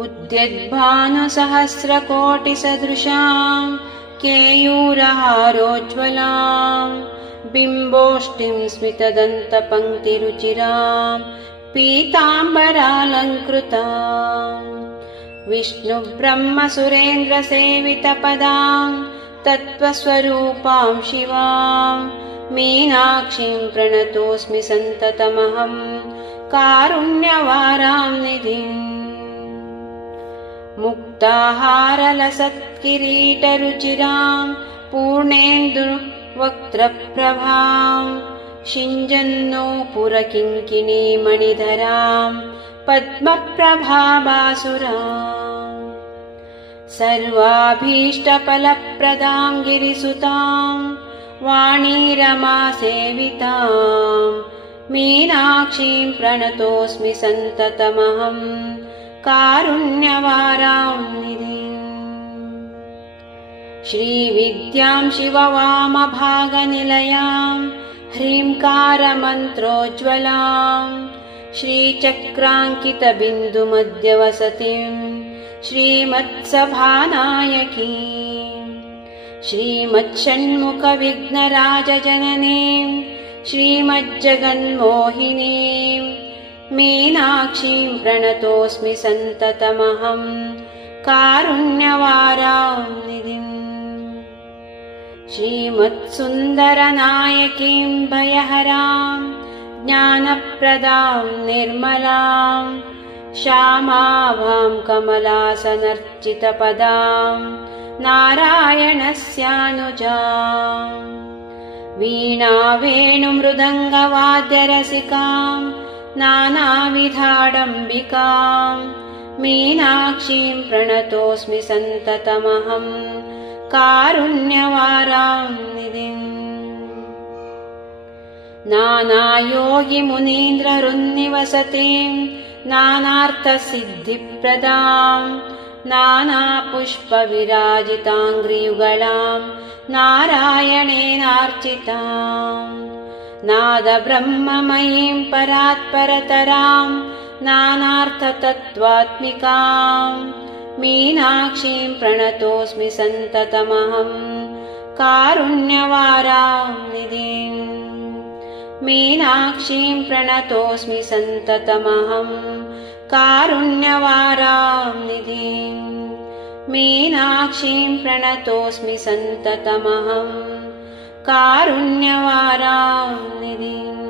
उद्यद्भानुसहस्रकोटिसदृशां केयूरहारोज्ज्वलां बिम्बोष्टिं स्मितदन्तपङ्क्तिरुचिरां पीताम्बरालङ्कृतां विष्णुब्रह्मसुरेन्द्रसेवितपदां तत्त्वस्वरूपां शिवां मीनाक्षीं प्रणतोऽस्मि सन्ततमहं कारुण्यवारां निधिम् मुक्ताहारलसत्किरीटरुचिरां पूर्णेन्दुवक्त्रप्रभां शिञ्जन्नूपुरकिङ्किणीमणिधरां पद्मप्रभाबासुरां सर्वाभीष्टफलप्रदां गिरिसुतां वाणीरमासेवितां मीनाक्षीं प्रणतोऽस्मि सन्ततमहं कारुण्यवारां निधिम् श्रीविद्यां शिववामभागनिलयां ह्रीङ्कारमन्त्रोज्ज्वलां श्रीचक्राङ्कितबिन्दुमध्यवसतिं श्रीमत्सभानायकीं श्रीमच्छण्मुखविघ्नराजजननीं श्रीमज्जगन्मोहिनीं मीनाक्षीं प्रणतोऽस्मि सन्ततमहं कारुण्यवारां निधिम् श्रीमत्सुन्दरनायकीं भयहरां ज्ञानप्रदां निर्मलां श्यामाभां कमलासनर्चितपदां नारायणस्यानुजां वीणावेणुमृदङ्गवाद्यरसिकां नानाविधाडम्बिकां मीनाक्षीं प्रणतोऽस्मि सन्ततमहं कारुण्यवारां निधिम् नानायोगिमुनीन्द्रहृन्निवसतिं नानार्थसिद्धिप्रदां नानापुष्पविराजिताङ्घ्रियुगलां नारायणेनार्चितां नादब्रह्ममयीं परात्परतरां नानार्थतत्त्वात्मिकां मीनाक्षीं प्रणतोऽस्मि सन्ततमहं कारुण्यवारां निधिम् मीनाक्षीं प्रणतोऽस्मि सन्ततमहं कारुण्यवारां निधिम् मीनाक्षीं प्रणतोऽस्मि सन्ततमहं कारुण्यवारां निधिम्।